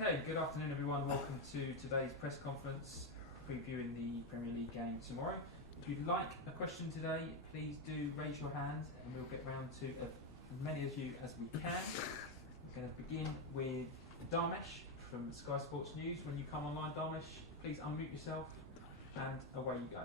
Okay, good afternoon everyone. Welcome to today's press conference previewing the Premier League game tomorrow. If you'd like a question today, please do raise your hand and we'll get round to as many of you as we can. We're going to begin with Dharmesh from Sky Sports News. When you come online, Dharmesh, please unmute yourself and away you go.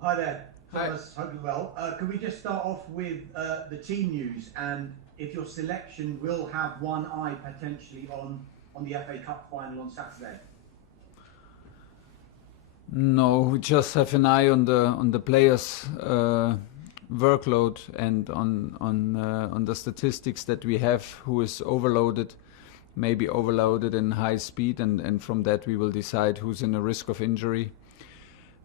Hi there, Thomas. Hope you're well. Could we just start off with the team news, and if your selection will have one eye potentially on the FA Cup final on Saturday? No, we just have an eye on the players' workload and on the statistics that we have. Who is overloaded, maybe overloaded in high speed, and from that we will decide who's in a risk of injury.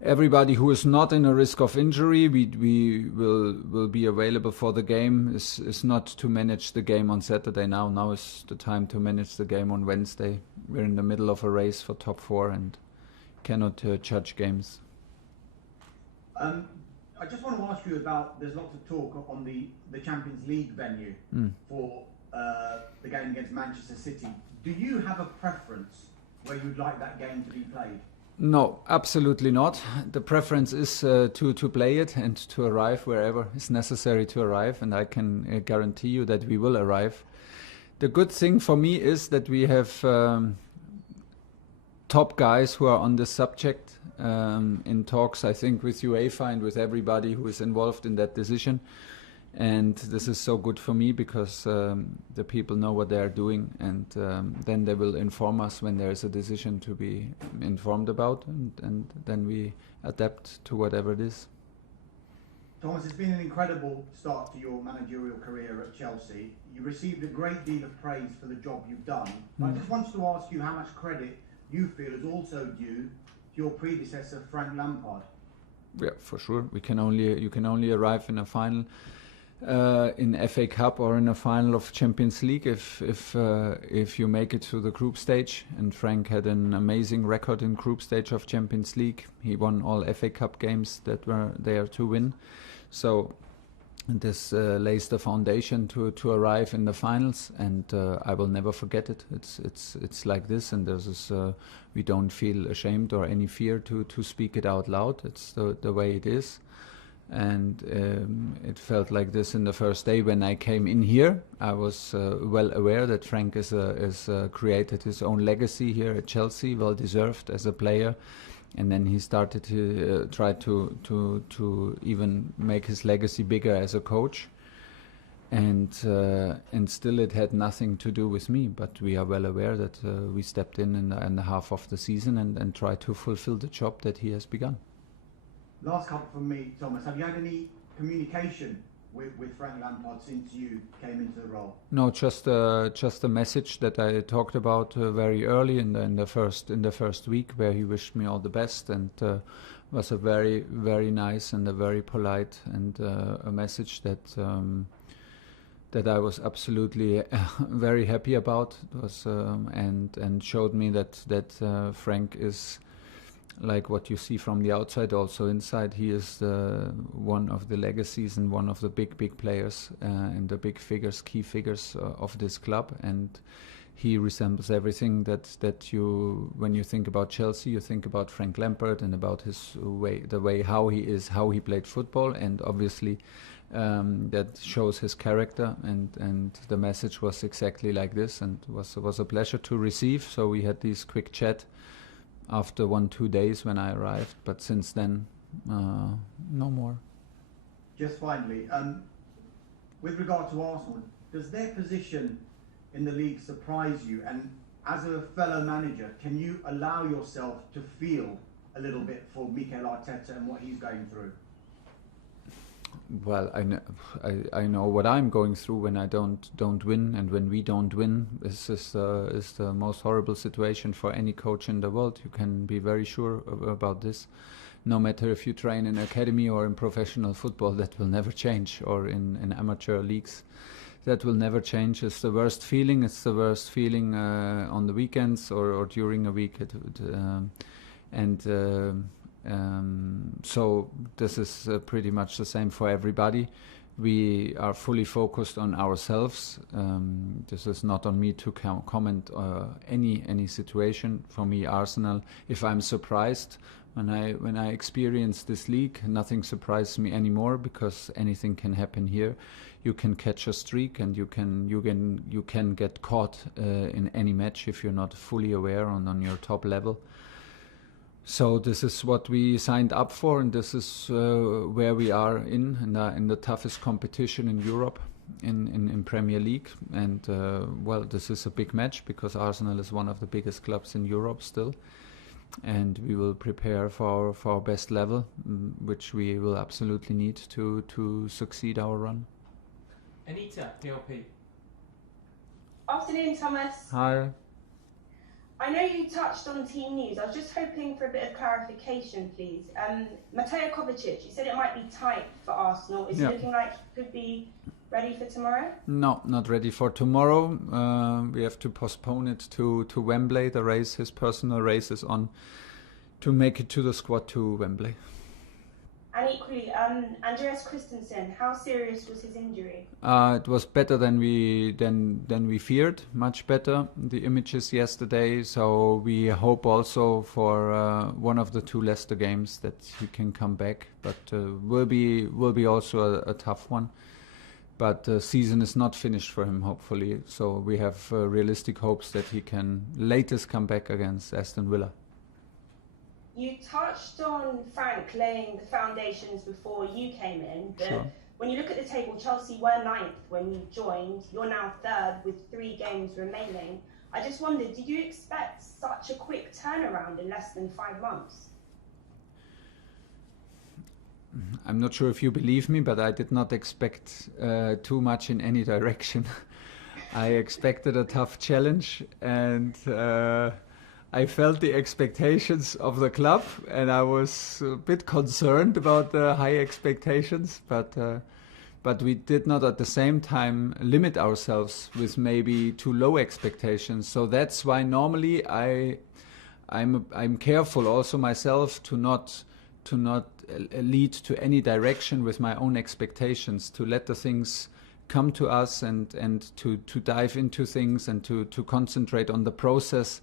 Everybody who is not in a risk of injury, we will be available for the game. Is not to manage the game on Saturday now. Now is the time to manage the game on Wednesday. We're in the middle of a race for top 4 and cannot judge games. I just want to ask you about, there's lots of talk on the Champions League venue for the game against Manchester City. Do you have a preference where you'd like that game to be played? No, absolutely not. The preference is to play it and to arrive wherever is necessary to arrive, and I can guarantee you that we will arrive. The good thing for me is that we have top guys who are on this subject in talks, I think, with UEFA and with everybody who is involved in that decision. And this is so good for me because the people know what they are doing, and then they will inform us when there is a decision to be informed about, and then we adapt to whatever it is. Thomas, it's been an incredible start to your managerial career at Chelsea. You received a great deal of praise for the job you've done. I just wanted to ask you how much credit you feel is also due to your predecessor, Frank Lampard. Yeah, for sure. You can only arrive in a final. In FA Cup or in a final of Champions League if you make it to the group stage, and Frank had an amazing record in group stage of Champions League. He won all FA Cup games that were there to win, so this lays the foundation to arrive in the finals, and I will never forget it. It's like this, and there's this, we don't feel ashamed or any fear to speak it out loud. It's the way it is. And it felt like this in the first day when I came in here. I was well aware that Frank is created his own legacy here at Chelsea, well deserved as a player, and then he started to try to even make his legacy bigger as a coach. And still, it had nothing to do with me. But we are well aware that we stepped in the half of the season and tried to fulfill the job that he has begun. Last couple from me, Thomas. Have you had any communication with Frank Lampard since you came into the role? No, just a message that I talked about very early in the first week, where he wished me all the best, and was a very, very nice and a very polite and a message that I was absolutely very happy about. It was and showed me that Frank is, like what you see from the outside, also inside, he is one of the legacies and one of the big players and the big figures, key figures of this club. And he resembles everything that you, when you think about Chelsea, you think about Frank Lampard and about his way, the way how he played football, and obviously that shows his character. And the message was exactly like this, and was a pleasure to receive. So we had this quick chat after 1-2 days when I arrived, but since then, no more. Just finally, with regard to Arsenal, does their position in the league surprise you? And as a fellow manager, can you allow yourself to feel a little bit for Mikel Arteta and what he's going through? Well, I know what I'm going through when I don't win, and when we don't win. This is the most horrible situation for any coach in the world. You can be very sure about this. No matter if you train in academy or in professional football, that will never change, or in amateur leagues, that will never change. It's the worst feeling. It's the worst feeling on the weekends or during a week. So this is pretty much the same for everybody. we are fully focused on ourselves. This is not on me to comment any situation. For me, Arsenal, if I'm surprised when I experience this league, nothing surprises me anymore, because anything can happen here. You can catch a streak, and you can get caught in any match if you're not fully aware on your top level. So this is what we signed up for, and this is where we are in the toughest competition in Europe, in Premier League. And well, this is a big match, because Arsenal is one of the biggest clubs in Europe still, and we will prepare for our best level, which we will absolutely need to succeed our run. Anita, PLP. Afternoon, Thomas. Hi. I know you touched on team news. I was just hoping for a bit of clarification, please. Mateo Kovacic, you said it might be tight for Arsenal. Is it looking like he could be ready for tomorrow? No, not ready for tomorrow. We have to postpone it to Wembley. The race, his personal race, is on to make it to the squad to Wembley. And equally, Andreas Christensen, how serious was his injury? It was better than we feared, much better. The images yesterday, so we hope also for one of the 2 Leicester games that he can come back. But will be also a tough one. But the season is not finished for him, hopefully. So we have realistic hopes that he can latest come back against Aston Villa. You touched on Frank laying the foundations before you came in, but Sure. When you look at the table, Chelsea were 9th when you joined. You're now 3rd with 3 games remaining. I just wondered, did you expect such a quick turnaround in less than 5 months? I'm not sure if you believe me, but I did not expect too much in any direction. I expected a tough challenge, and I felt the expectations of the club, and I was a bit concerned about the high expectations, but we did not at the same time limit ourselves with maybe too low expectations. So that's why normally I'm careful also myself to not lead to any direction with my own expectations, to let the things come to us and to dive into things and to concentrate on the process,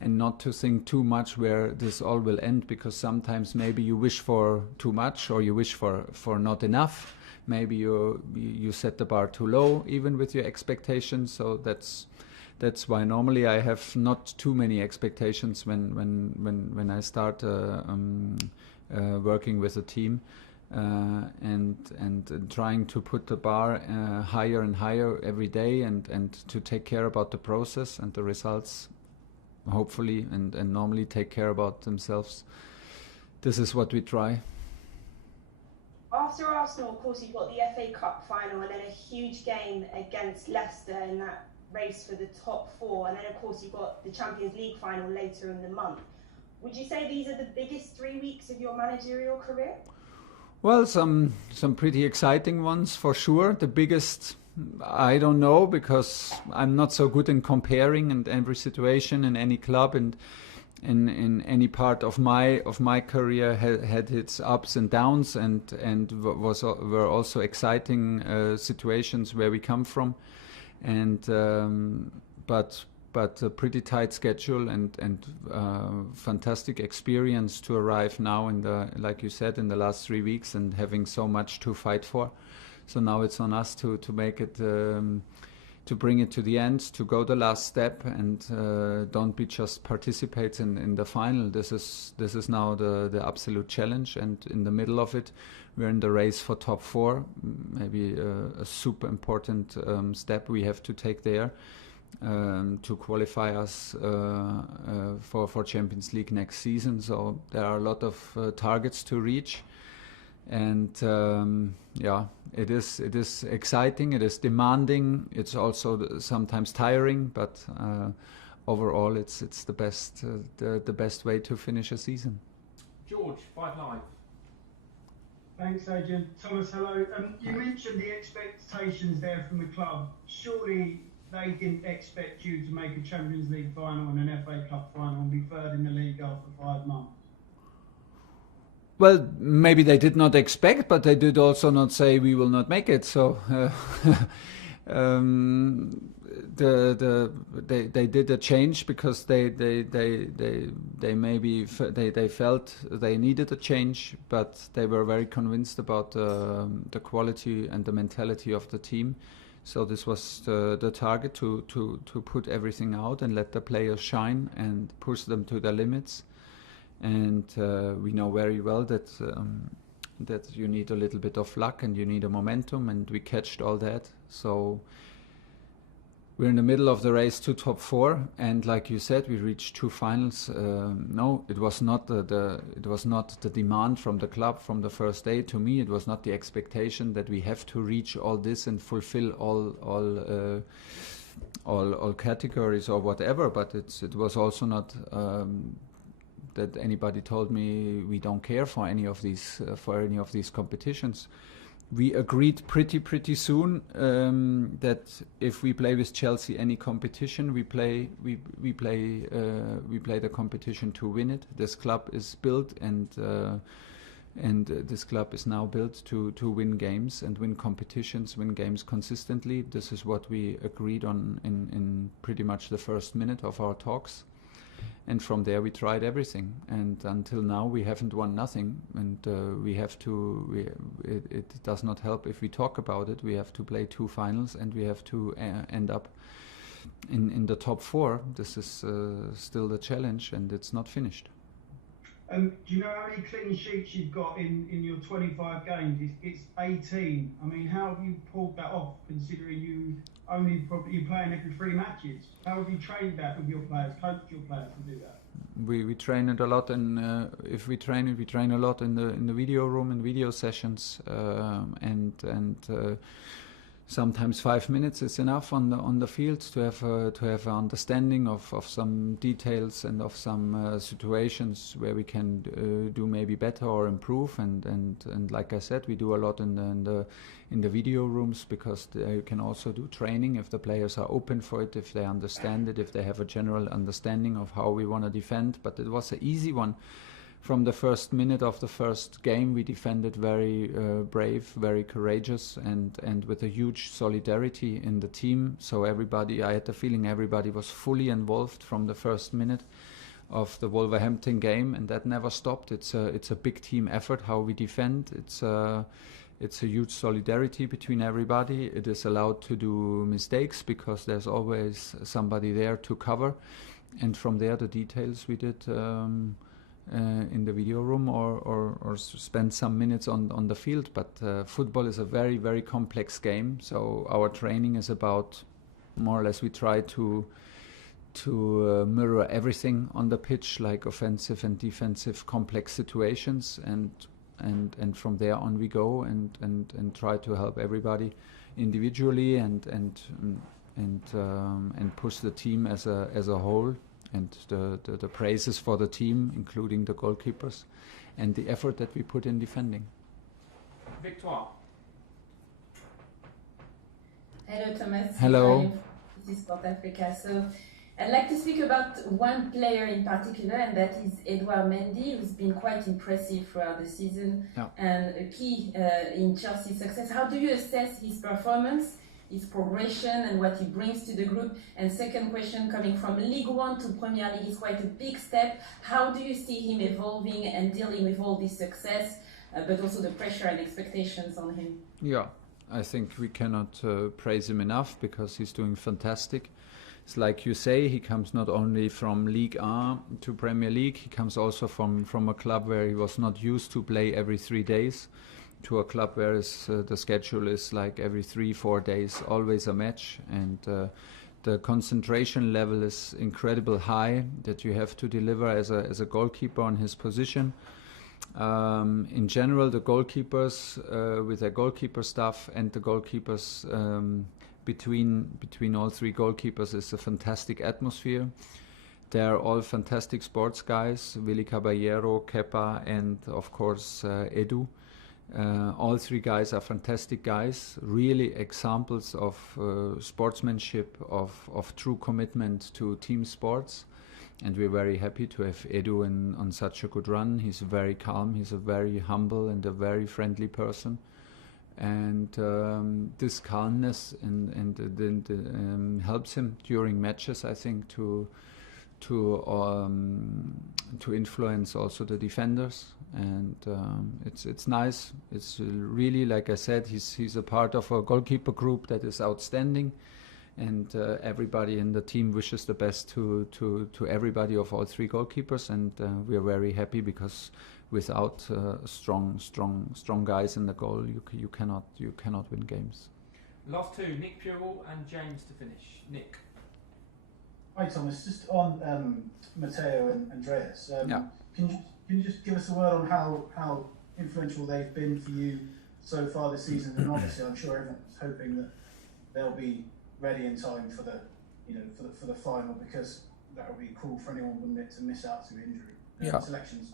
and not to think too much where this all will end, because sometimes maybe you wish for too much, or you wish for not enough. Maybe you set the bar too low, even with your expectations. So that's why normally I have not too many expectations when I start working with a team, and trying to put the bar higher and higher every day, and to take care about the process, and the results hopefully and normally take care about themselves. This is what we try. After Arsenal, of course, you've got the FA Cup final and then a huge game against Leicester in that race for the top 4, and then of course you've got the Champions League final later in the month. Would you say these are the biggest 3 weeks of your managerial career? Well, some pretty exciting ones for sure. The biggest, I don't know, because I'm not so good in comparing, and every situation in any club and in any part of my career had its ups and downs, and were also exciting situations where we come from, and but a pretty tight schedule and fantastic experience to arrive now in the, like you said, in the last 3 weeks, and having so much to fight for. So now it's on us to make it, to bring it to the end, to go the last step, and don't be just participate in the final. This is now the absolute challenge, and in the middle of it, we're in the race for top 4. Maybe a super important step we have to take there. To qualify us for Champions League next season. So there are a lot of targets to reach, and it is exciting. It is demanding. It's also sometimes tiring, but overall, it's the best way to finish a season. George, 5 Live. Thanks, Adrian. Thomas, hello. You mentioned the expectations there from the club. Surely they didn't expect you to make a Champions League final and an FA Cup final and be 3rd in the league after 5 months? Well, maybe they did not expect, but they did also not say we will not make it. So they did a change because they felt they needed a change, but they were very convinced about the quality and the mentality of the team. So this was the target to put everything out and let the players shine and push them to their limits. And we know very well that you need a little bit of luck and you need a momentum, and we catched all that. So we're in the middle of the race to top four, and like you said, we reached two finals. No, it was not the demand from the club from the first day. To me, it was not the expectation that we have to reach all this and fulfill all categories or whatever. But it was also not that anybody told me we don't care for any of these competitions. We agreed pretty soon that if we play with Chelsea any competition, we play the competition to win it. This club is built and this club is now built to win games and win competitions, win games consistently. This is what we agreed on in pretty much the first minute of our talks. And from there we tried everything, and until now we haven't won nothing. And it does not help if we talk about it. We have to play two finals, and we have to end up in the top four. This is still the challenge, and it's not finished. Do you know how many clean sheets you've got in your 25 games? It's 18. I mean, how have you pulled that off, considering you're playing every 3 matches? How have you trained that with your players, coached your players to do that? We train it a lot, and if we train it, we train a lot in the video room, in video sessions, and sometimes 5 minutes is enough on the field to have an understanding of some details and of some situations where we can do maybe better or improve. And like I said, we do a lot in the video rooms, because you can also do training if the players are open for it, if they understand it, if they have a general understanding of how we want to defend. But it was an easy one. From the first minute of the first game, we defended very brave, very courageous, and with a huge solidarity in the team. So I had the feeling everybody was fully involved from the first minute of the Wolverhampton game, and that never stopped. It's a big team effort how we defend. It's a huge solidarity between everybody. It is allowed to do mistakes because there's always somebody there to cover. And from there, the details we did in the video room or spend some minutes on the field. But football is a very, very complex game. So our training is about, more or less, we try to mirror everything on the pitch, like offensive and defensive complex situations, and from there on we go and try to help everybody individually and push the team as a whole. And the praises for the team, including the goalkeepers, and the effort that we put in defending. Victoire. Hello, Thomas. Hello. This is Sport Africa. So I'd like to speak about one player in particular, and that is Edouard Mendy, who's been quite impressive throughout the season and a key in Chelsea's success. How do you assess his performance, his progression, and what he brings to the group? And second question, coming from League One to Premier League is quite a big step. How do you see him evolving and dealing with all this success, but also the pressure and expectations on him? Yeah, I think we cannot praise him enough, because he's doing fantastic. It's like you say, he comes not only from Ligue 1 to Premier League, he comes also from a club where he was not used to play every 3 days, to a club where the schedule is like every 3-4 days, always a match, and the concentration level is incredible high that you have to deliver as a goalkeeper on his position. In general, the goalkeepers with their goalkeeper staff and the goalkeepers between all 3 goalkeepers is a fantastic atmosphere. They are all fantastic sports guys, Willy Caballero, Kepa, and of course Edu. All 3 guys are fantastic guys, really examples of sportsmanship, of true commitment to team sports. and we're very happy to have Edu on such a good run. He's very calm, he's a very humble and a very friendly person, and this calmness and helps him during matches, I think, to influence also the defenders, and it's nice. It's really, like I said, he's a part of a goalkeeper group that is outstanding, and everybody in the team wishes the best to everybody of all three goalkeepers, and we are very happy, because without strong guys in the goal, you cannot win games. Last two, Nick Purell and James to finish. Nick. Hi Thomas, just on Matteo and Andreas. Can you just give us a word on how influential they've been for you so far this season? And obviously, I'm sure everyone's hoping that they'll be ready in time for the final, because that would be cruel for anyone, wouldn't it, to miss out to injury. Selections.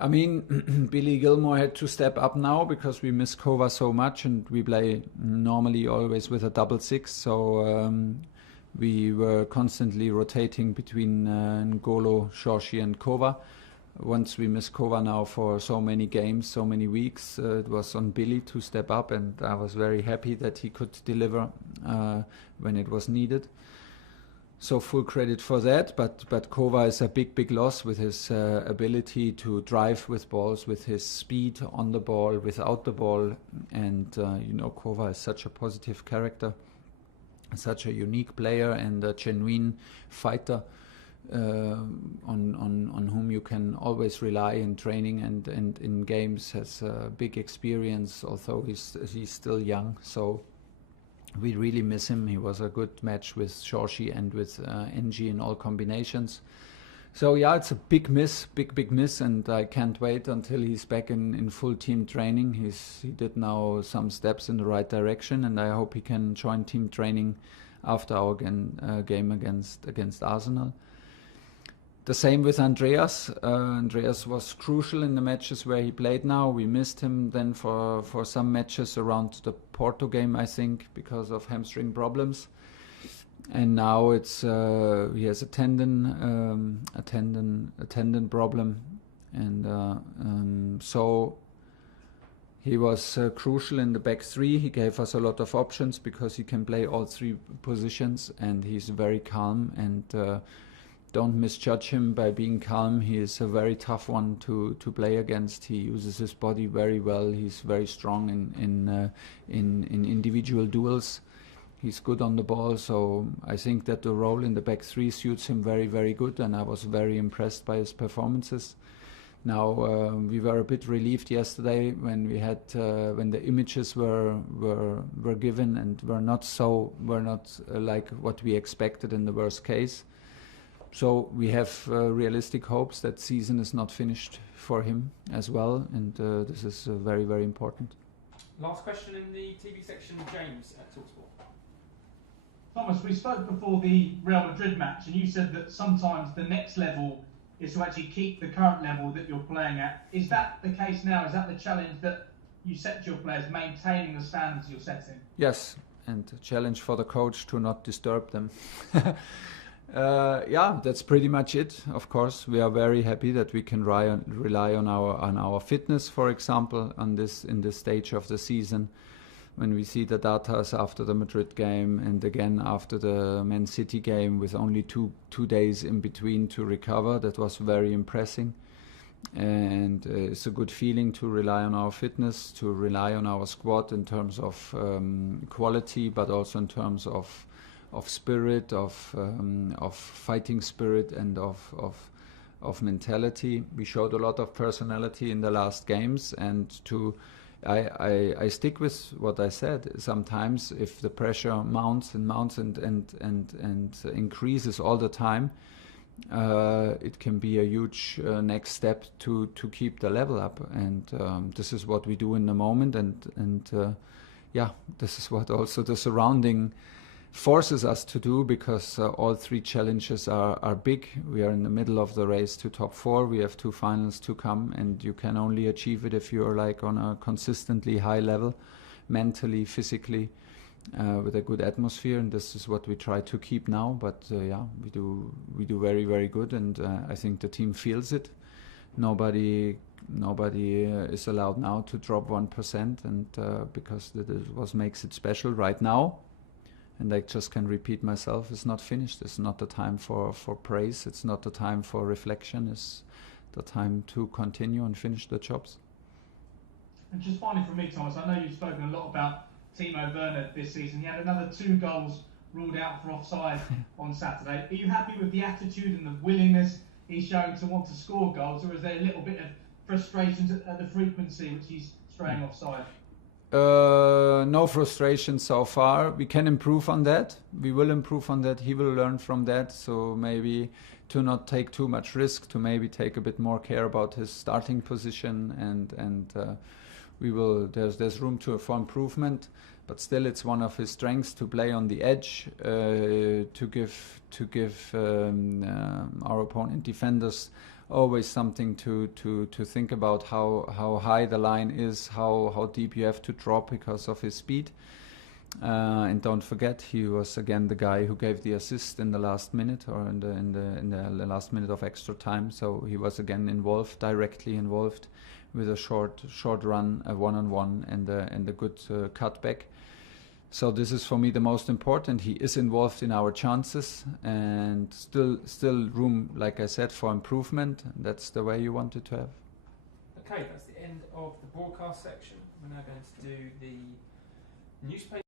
I mean, Billy Gilmore had to step up now because we miss Kova so much, and we play normally always with a double six. So we were constantly rotating between N'Golo, Shorshi and Kova. Once we missed Kova now for so many games, so many weeks, it was on Billy to step up, and I was very happy that he could deliver when it was needed. So full credit for that, but Kova is a big loss with his ability to drive with balls, with his speed on the ball, without the ball, and Kova is such a positive character, such a unique player, and a genuine fighter on whom you can always rely in training and in games. Has big experience, although he's still young. So we really miss him. He was a good match with Shorshi and with NG in all combinations. So yeah, it's a big miss, and I can't wait until he's back in full team training. He did now some steps in the right direction, and I hope he can join team training after our game against Arsenal. The same with Andreas. Andreas was crucial in the matches where he played now. We missed him then for some matches around the Porto game, I think, because of hamstring problems. And now it's he has a tendon problem, and so he was crucial in the back three. He gave us a lot of options because he can play all three positions, and he's very calm, and don't misjudge him by being calm. He is a very tough one to play against. He uses his body very well. He's very strong in individual duels. He's good on the ball, so I think that the role in the back three suits him very, very good, and I was very impressed by his performances. Now we were a bit relieved yesterday when we had when the images were given and were not like what we expected in the worst case. So we have realistic hopes that season is not finished for him as well, and this is very, very important. Last question in the TV section, James at TalkSport. Thomas, we spoke before the Real Madrid match, and you said that sometimes the next level is to actually keep the current level that you're playing at. Is that the case now? Is that the challenge that you set to your players, maintaining the standards you're setting? Yes, and a challenge for the coach to not disturb them. Yeah, that's pretty much it. Of course, we are very happy that we can rely on our fitness, for example, in this stage of the season. When we see the data after the Madrid game and again after the Man City game with only two days in between to recover, that was very impressive. And it's a good feeling to rely on our fitness, to rely on our squad in terms of quality, but also in terms of spirit, of fighting spirit, and of mentality. We showed a lot of personality in the last games, and I stick with what I said. Sometimes if the pressure mounts and increases all the time, it can be a huge next step to keep the level up, and this is what we do in the moment, and this is what also the surrounding forces us to do, because all three challenges are big. We are in the middle of the race to top four. We have two finals to come, and you can only achieve it if you're like on a consistently high level, mentally, physically, with a good atmosphere, and this is what we try to keep now. But yeah, we do very, very good, and I think the team feels it. Nobody is allowed now to drop 1%, and because that is what makes it special right now. And I just can repeat myself: it's not finished. It's not the time for praise. It's not the time for reflection. It's the time to continue and finish the jobs. And just finally from me, Thomas, I know you've spoken a lot about Timo Werner this season. He had another 2 goals ruled out for offside on Saturday. Are you happy with the attitude and the willingness he's showing to want to score goals, or is there a little bit of frustrations at the frequency which he's straying offside? No frustration so far. We can improve on that. We will improve on that. He will learn from that. So maybe to not take too much risk, to maybe take a bit more care about his starting position, and we will. There's room for improvement. But still, it's one of his strengths to play on the edge, to give our opponent defenders always something to think about, how high the line is, how deep you have to drop because of his speed. And don't forget, he was again the guy who gave the assist in the last minute, or in the last minute of extra time. So he was again directly involved with a short run, a 1-on-1, and a good cutback. So this is for me the most important. He is involved in our chances, and still room, like I said, for improvement. That's the way you want it to have. Okay, that's the end of the broadcast section. We're now going to do the newspaper.